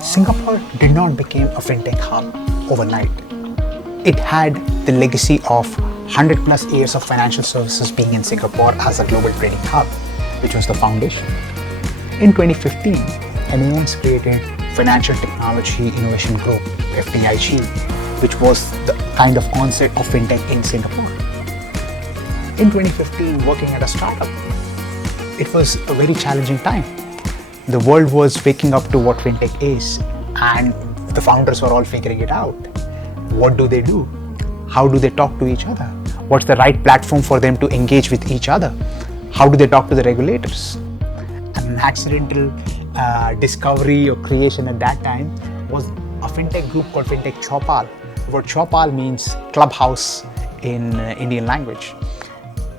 Singapore did not become a fintech hub overnight. It had the legacy of 100 plus years of financial services being in Singapore as a global trading hub, which was the foundation. In 2015, MAS created Financial Technology Innovation Group, FTIG, which was the kind of concept of fintech in Singapore. In 2015, working at a startup, it was a very challenging time. The world was waking up to what fintech is, and the founders were all figuring it out. What do they do? How do they talk to each other? What's the right platform for them to engage with each other? How do they talk to the regulators? An accidental discovery or creation at that time was a fintech group called Fintech Chopal. The word Chopal means clubhouse in Indian language.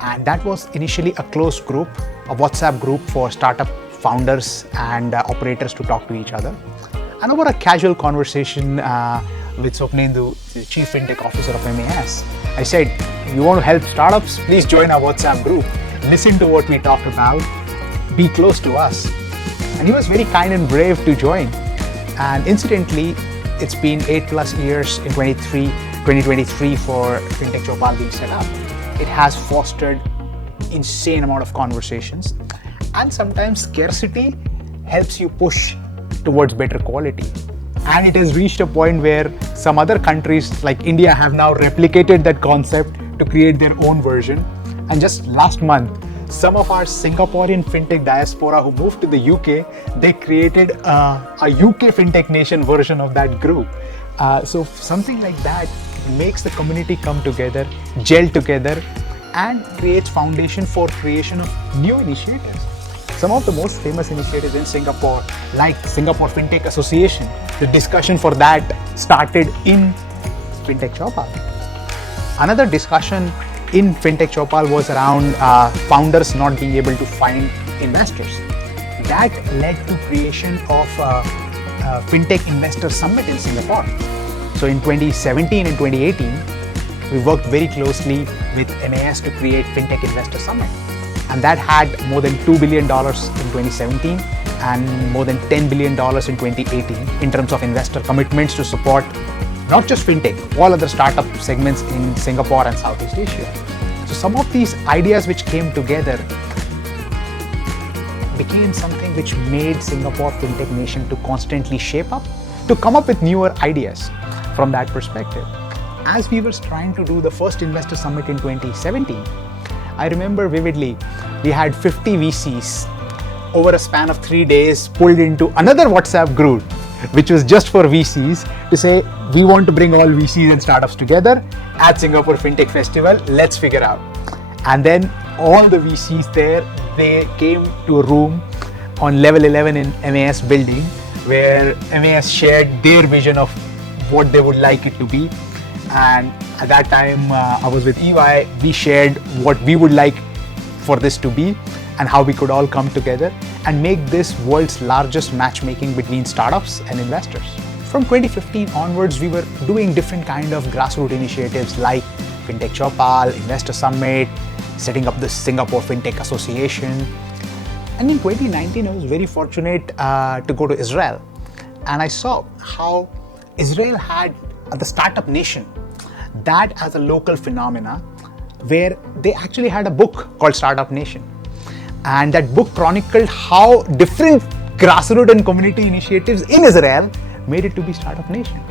And that was initially a closed group, a WhatsApp group for startup founders and operators to talk to each other. And over a casual conversation with Swapnendu, the Chief Fintech Officer of MAS, I said, you want to help startups? Please join our WhatsApp group. Listen to what we talk about. Be close to us. And he was very kind and brave to join. And incidentally, it's been 8 plus years in 2023 for Fintech Chopal being set up. It has fostered insane amount of conversations, and sometimes scarcity helps you push towards better quality. And it has reached a point where some other countries like India have now replicated that concept to create their own version. And just last month, some of our Singaporean fintech diaspora who moved to the UK, they created a UK Fintech Nation version of that group. So something like that makes the community come together, gel together, and creates foundation for creation of new initiatives. Some of the most famous initiatives in Singapore, like Singapore Fintech Association, the discussion for that started in Fintech Chopal. Another discussion in Fintech Chopal was around founders not being able to find investors. That led to creation of Fintech Investor Summit in Singapore. So in 2017 and 2018, we worked very closely with MAS to create Fintech Investor Summit. And that had more than $2 billion in 2017 and more than $10 billion in 2018 in terms of investor commitments to support not just fintech, all other startup segments in Singapore and Southeast Asia. So some of these ideas which came together became something which made Singapore Fintech Nation to constantly shape up, to come up with newer ideas from that perspective. As we were trying to do the first investor summit in 2017, I remember vividly, we had 50 VCs over a span of 3 days pulled into another WhatsApp group, which was just for VCs, to say, we want to bring all VCs and startups together at Singapore Fintech Festival, let's figure out. And then all the VCs there, they came to a room on level 11 in MAS building, where MAS shared their vision of what they would like it to be. And at that time, I was with EY, we shared what we would like for this to be and how we could all come together and make this world's largest matchmaking between startups and investors. From 2015 onwards, we were doing different kind of grassroots initiatives like Fintech Chopal, Investor Summit, setting up the Singapore Fintech Association. And in 2019, I was very fortunate to go to Israel. And I saw how Israel had the Startup Nation, that as a local phenomena, where they actually had a book called Startup Nation. And that book chronicled how different grassroots and community initiatives in Israel made it to be Startup Nation.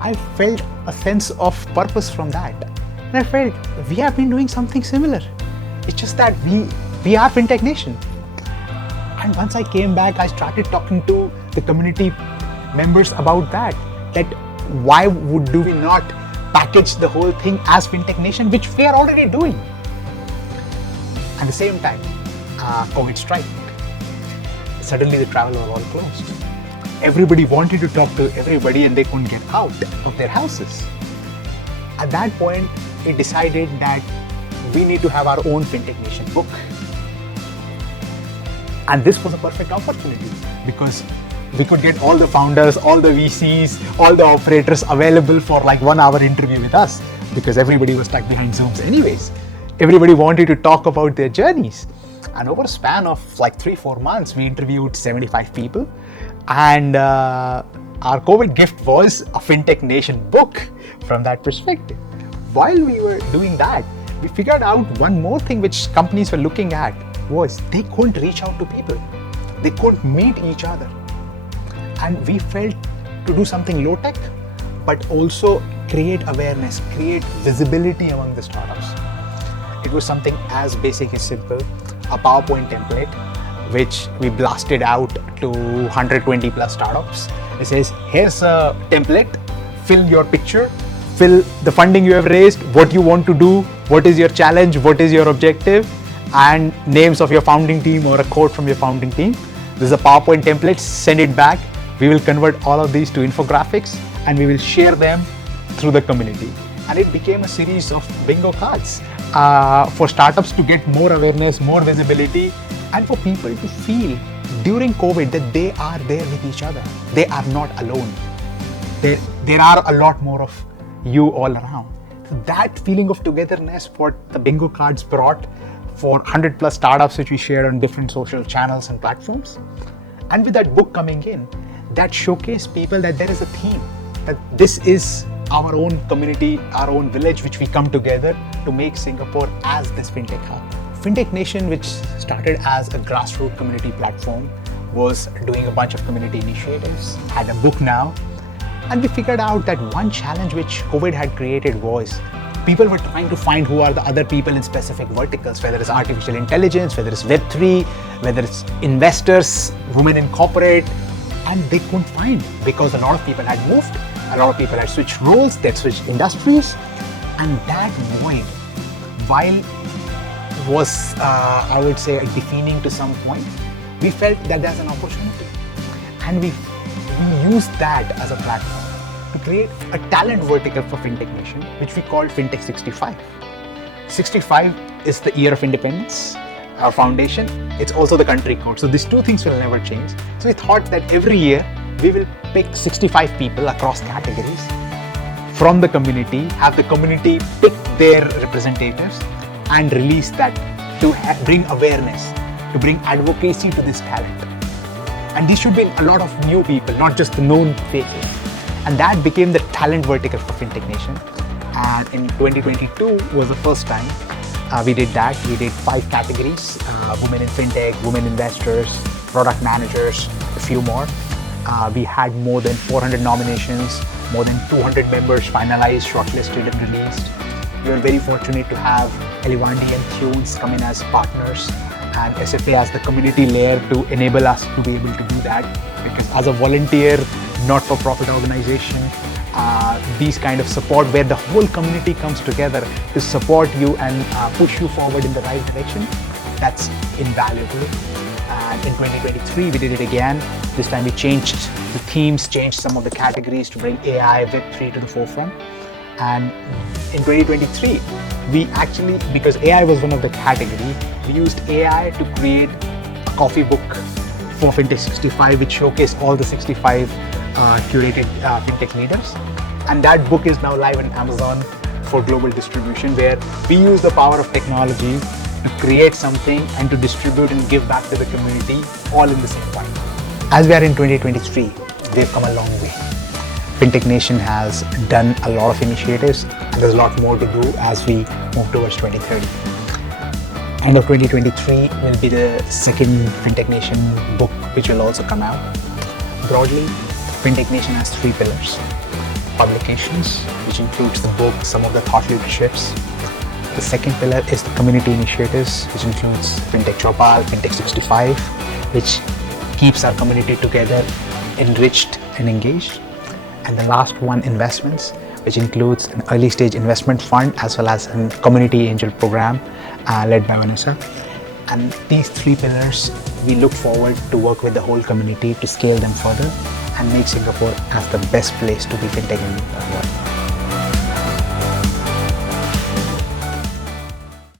I felt a sense of purpose from that. And I felt we have been doing something similar. It's just that we are Fintech Nation. And once I came back, I started talking to the community members about that why do we not package the whole thing as Fintech Nation, which we are already doing. At the same time, COVID struck. Suddenly the travel was all closed. Everybody wanted to talk to everybody and they couldn't get out of their houses. At that point, we decided that we need to have our own Fintech Nation book. And this was a perfect opportunity because we could get all the founders, all the VCs, all the operators available for like 1 hour interview with us because everybody was stuck behind Zooms anyways. Everybody wanted to talk about their journeys. And over a span of like 3-4 months, we interviewed 75 people. And our COVID gift was a Fintech Nation book from that perspective. While we were doing that, we figured out one more thing which companies were looking at was they couldn't reach out to people. They couldn't meet each other. And we felt to do something low tech, but also create awareness, create visibility among the startups. It was something as basic as simple, a PowerPoint template, which we blasted out to 120 plus startups. It says, here's a template, fill your picture, fill the funding you have raised, what you want to do, what is your challenge, what is your objective, and names of your founding team or a quote from your founding team. This is a PowerPoint template, send it back. We will convert all of these to infographics and we will share them through the community. And it became a series of bingo cards for startups to get more awareness, more visibility, and for people to feel during COVID that they are there with each other. They are not alone. There are a lot more of you all around. So that feeling of togetherness, what the bingo cards brought for 100 plus startups which we shared on different social channels and platforms. And with that book coming in, that showcased people that there is a theme, that this is our own community, our own village, which we come together to make Singapore as this fintech hub. Fintech Nation, which started as a grassroots community platform, was doing a bunch of community initiatives, had a book now, and we figured out that one challenge which COVID had created was people were trying to find who are the other people in specific verticals, whether it's artificial intelligence, whether it's Web3, whether it's investors, women in corporate, and they couldn't find because a lot of people had moved, a lot of people had switched roles, they had switched industries, and that void, while was, I would say, defining to some point, we felt that there's an opportunity. And we used that as a platform to create a talent vertical for Fintech Nation, which we called Fintech 65. 65 is the year of independence, our foundation. It's also the country code. So these two things will never change. So we thought that every year we will pick 65 people across categories from the community, have the community pick their representatives and release that to bring awareness, to bring advocacy to this talent. And these should be a lot of new people, not just the known faces. And that became the talent vertical for Fintech Nation. And in 2022 was the first time we did that. We did 5 categories, women in fintech, women investors, product managers, a few more. We had more than 400 nominations, more than 200 members finalized, shortlisted and released. We were very fortunate to have Elivandi and Tunes come in as partners and SFA as the community layer to enable us to be able to do that. Because as a volunteer, not-for-profit organization, these kind of support where the whole community comes together to support you and push you forward in the right direction, that's invaluable. And in 2023, we did it again. This time we changed the themes, changed some of the categories to bring AI, Web3 to the forefront. And in 2023, we actually, because AI was one of the categories, we used AI to create a coffee book for Fintech 65, which showcased all the 65 curated fintech leaders. And that book is now live on Amazon for global distribution, where we use the power of technology to create something and to distribute and give back to the community all in the same time. As we are in 2023, we've come a long way. Fintech Nation has done a lot of initiatives and there's a lot more to do as we move towards 2030. End of 2023 will be the second Fintech Nation book, which will also come out. Broadly, Fintech Nation has 3 pillars. Publications, which includes the book, some of the thought leaderships. The second pillar is the community initiatives, which includes Fintech Chopal, Fintech 65, which keeps our community together, enriched and engaged. And the last one, investments, which includes an early stage investment fund as well as a community angel program led by Vanessa. And these 3 pillars, we look forward to work with the whole community to scale them further and make Singapore as the best place to be fintech in the world.